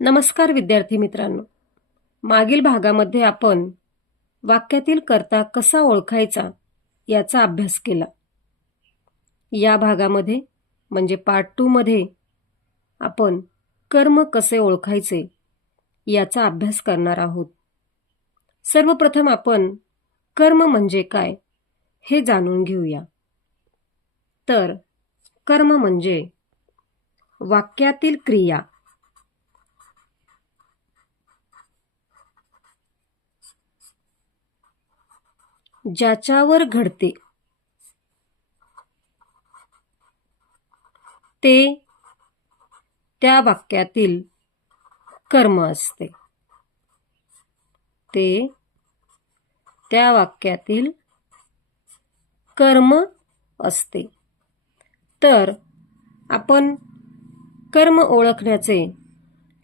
नमस्कार विद्यार्थी मित्रांनो. मागील भागामध्ये आपण वाक्यातील कर्ता कसा ओळखायचा याचा अभ्यास केला. या भागामध्ये म्हणजे पार्ट 2 मध्ये आपण कर्म कसे ओळखायचे याचा अभ्यास करणार आहोत. सर्वप्रथम आपण कर्म म्हणजे काय हे जाणून घेऊया. तर कर्म म्हणजे वाक्यातील क्रिया ज्याच्यावर घडते ते त्या वाक्यातील कर्म असते. ते त्या वाक्यातील कर्म असते. तर आपण कर्म ओळखण्याचे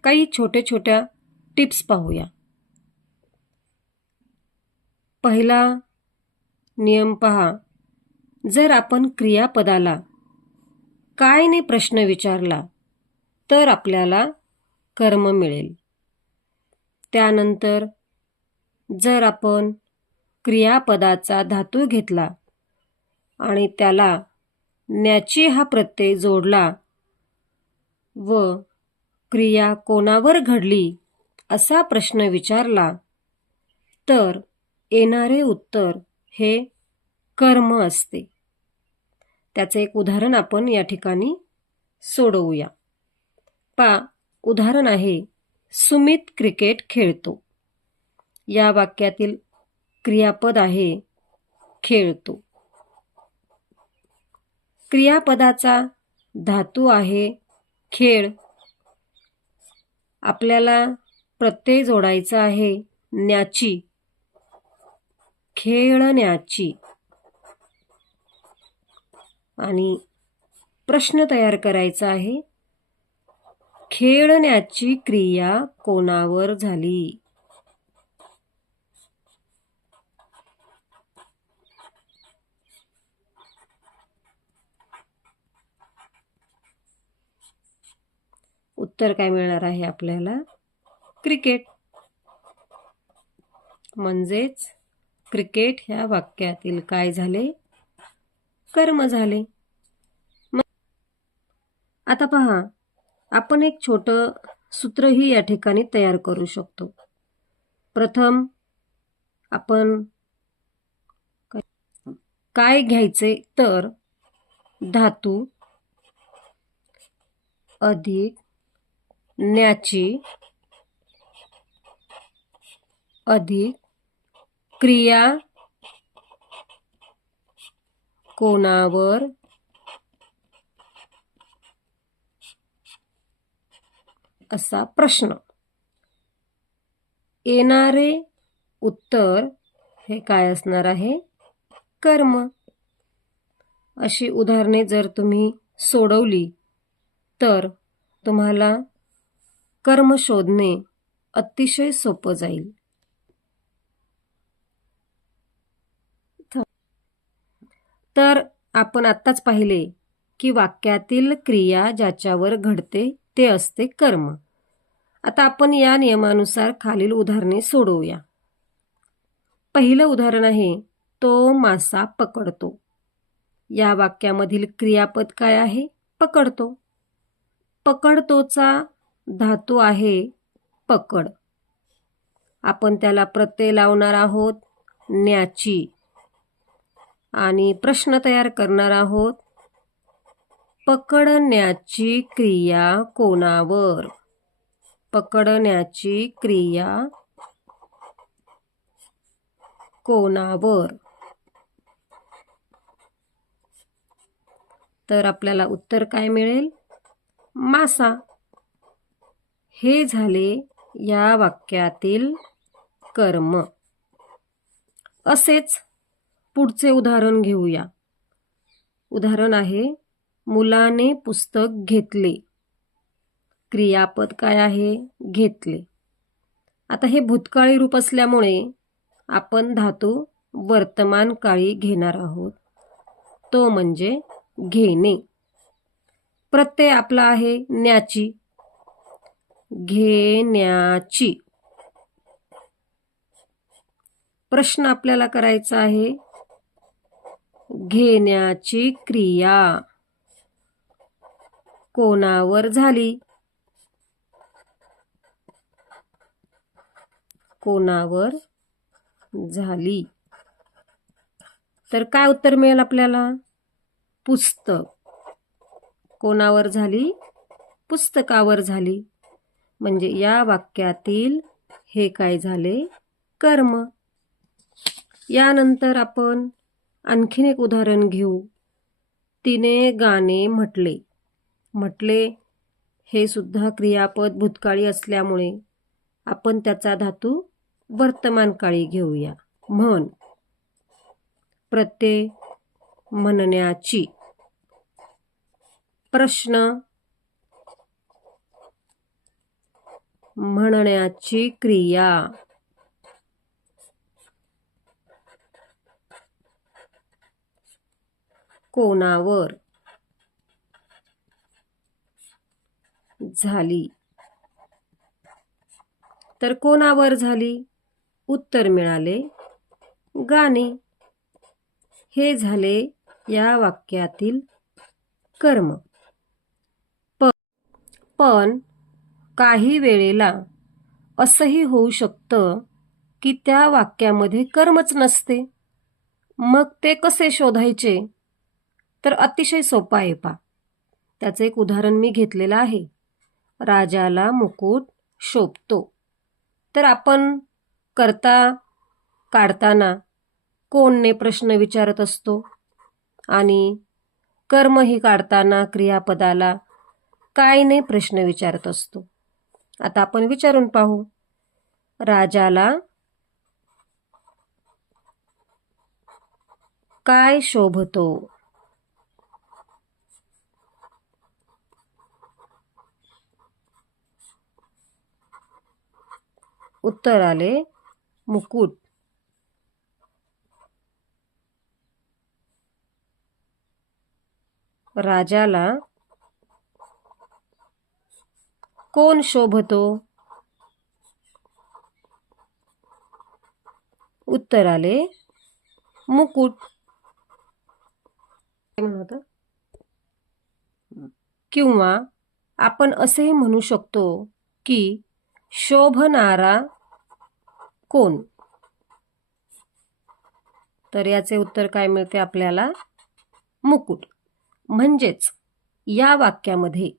काही छोट्या टिप्स पाहूया. पहिला नियम पहा. जर आपण क्रियापदाला काय ने प्रश्न विचारला तर आपल्याला कर्म मिळेल. त्यानंतर जर आपण क्रियापदाचा धातू घेतला आणि त्याला न्याची हा प्रत्यय जोडला व क्रिया कोणावर घडली असा प्रश्न विचारला तर येणारे उत्तर हे कर्म असते. त्याचे एक उदाहरण आपण या ठिकाणी सोडवूया. उदाहरण आहे सुमित क्रिकेट खेळतो. या वाक्यातील क्रियापद आहे खेळतो. क्रियापदाचा धातू आहे खेळ. आपल्याला प्रत्यय जोडायचा आहे न्याची, खेळण्याची. आणि प्रश्न तयार करायचा आहे खेळण्याची क्रिया कोणावर झाली. उत्तर काय मिळणार आहे आपल्याला? क्रिकेट. म्हणजेच क्रिकेट ह्या वाक्यातील काय झाले? कर्म झाले. आता पहा, आपण एक छोटं सूत्रही या ठिकाणी तयार करू शकतो. प्रथम आपण काय घ्यायचे तर धातू अधिक न्याची अधिक क्रिया कोणावर असा प्रश्न. येणारे उत्तर हे काय असणार आहे? कर्म. अशी उदाहरणे जर तुम्ही सोडवली तर तुम्हाला कर्म शोधणे अतिशय सोपं जाईल. तर आपण आत्ताच पाहिले की वाक्यातील क्रिया ज्याच्यावर घडते ते असते कर्म. आता आपण या नियमानुसार खालील उदाहरणे सोडवूया. पहिलं उदाहरण आहे तो मासा पकडतो. या वाक्यामधील क्रियापद काय आहे? पकडतो. पकडतोचा धातू आहे पकड. आपण त्याला प्रत्यय लावणार आहोत न्याची आणि प्रश्न तयार करणार आहोत पकडण्याची क्रिया कोणावर. पकडण्याची क्रिया कोणावर. तर आपल्याला उत्तर काय मिळेल? मासा. हे झाले या वाक्यातील कर्म. असेच पुढचे उदाहरण घेऊया. उदाहरण आहे मुलाने पुस्तक घेतले. क्रियापद काय आहे? घेतले. आता हे भूतकाळी रूप असल्यामुळे आपण धातू वर्तमान काळी घेणार आहोत. तो म्हणजे घेणे. प्रत्यय आपला आहे न्याची. घेण्याची. प्रश्न आपल्याला करायचा आहे, घेण्याची क्रिया कोणावर झाली? कोणावर झाली? तर काय उत्तर मिळेल आपल्याला? पुस्तक. कोणावर झाली? पुस्तकावर झाली. म्हणजे या वाक्यातील हे काय झाले? कर्म. यानंतर आपण आणखीन एक उदाहरण घेऊ. तिने गाणे म्हटले. म्हटले हे सुद्धा क्रियापद भूतकाळी असल्यामुळे आपण त्याचा धातू वर्तमानकाळी घेऊया. म्हण. प्रत्यय म्हणण्याची. प्रश्न म्हणण्याची क्रिया. कोणावर झाली? तर कोणावर झाली? उत्तर मिळाले गाणे. हे झाले या वाक्यातील कर्म. पण काही वेळेला असंही होऊ शकतं की त्या वाक्यामध्ये कर्मच नसते. मग ते कसे शोधायचे? तर अतिशय सोपं आहे पहा. त्याचं एक उदाहरण मी घेतलेलं आहे. राजाला मुकुट शोभतो. तर आपण कर्ता काढताना कोणने प्रश्न विचारत असतो आणि कर्मही काढताना क्रियापदाला कायने प्रश्न विचारत असतो. आता आपण विचारून पाहू. राजाला काय शोभतो? उत्तर आले मुकुट. राजाला कोण शोभतो? उत्तर आले मुकुट. किंवा आपण असेही म्हणू शकतो की शोभणारा कोण? तर याचे उत्तर काय मिळते आपल्याला? मुकुट. म्हणजेच या वाक्यामध्ये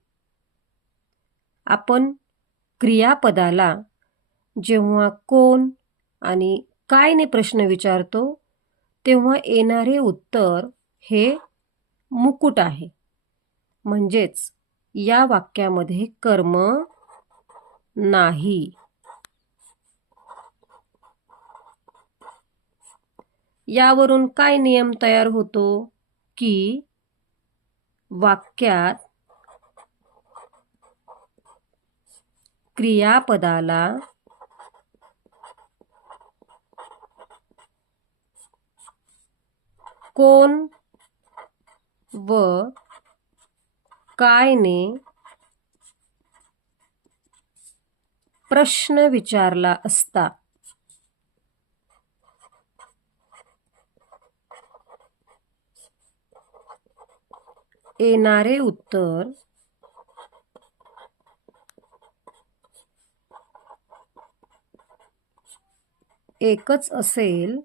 आपण क्रियापदाला जेव्हा कोण आणि कायने प्रश्न विचारतो तेव्हा येणारे उत्तर हे मुकुट आहे. म्हणजेच या वाक्यामध्ये कर्म नाही. यावरून काय नियम तयार होतो की वाक्यात क्रियापदाला कोण व कायने प्रश्न विचारला असता येणारे उत्तर एकच असेल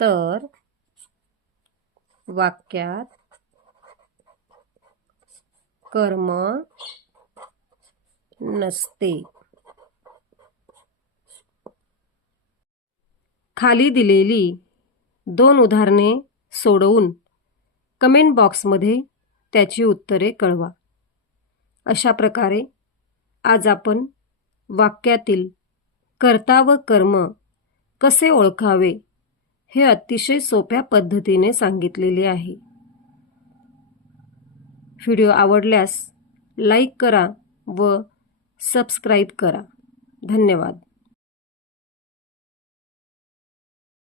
तर वाक्यात कर्म नसते. खाली दिलेली 2 उदाहरणे सोडवून कमेंट बॉक्समध्ये त्याची उत्तरे कळवा. अशा प्रकारे आज आपण वाक्यातील कर्ता व कर्म कसे ओळखावे हे अतिशय सोप्या पद्धतीने सांगितलेले आहे. व्हिडिओ आवडल्यास लाईक करा व सबस्क्राईब करा. धन्यवाद.